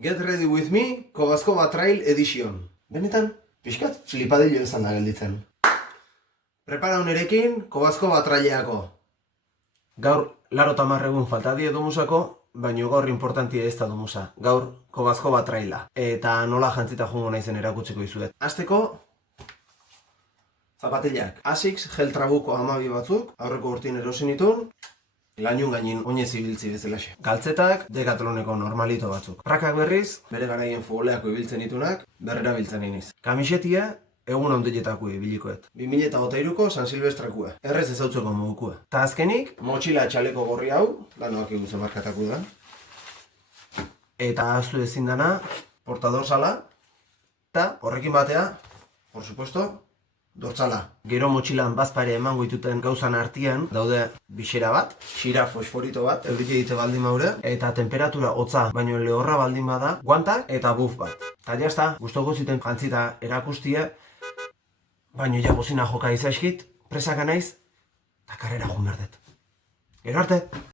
Get ready with me, Kovazkova Trail Edition. Benetan, pixkat flipadillo izan da gelditzen. Prepara nerekin Kovazkova Traileako. Gaur, laro tamarregun falta die domusako, baina gaur importantia ez da domusa. Gaur, Kovazkova Traila. Eta nola jantzita jungo naizen erakutsiko dizuet. Hasteko, zapatilak. Asics gel trabuko 12 batzuk, aurreko urtin erosi nituen. Lainun gainin oinez ibiltzi bezalaxe. Galtzetak, Decathloneko normalito batzuk. Prakak berriz, bere garaien futboleako ibiltzen ditunak, berrera biltzen iniz. Kamisetia, egun ondiletako ibilikoet. 2023ko San Silvestrakue. Errez ezautzeko modukue. Ta azkenik, motxila txaleko gorri hau, lanoak eguzen markatako da. Eta aztu ezin dana, portadorsala, eta horrekin batea, por supuesto, dortzala. Gero motxilan bazpare emango dituten gauzan artean daude bisera bat, xira fosforito bat, eurite dite baldin maure, eta temperatura hotza baino lehorra baldin bada, guantak eta buff bat. Eta jazta, gustoko ziten jantzita erakustie, baino ja bozina joka izaskit, presaka naiz, eta karrera jun berdet. Gero arte!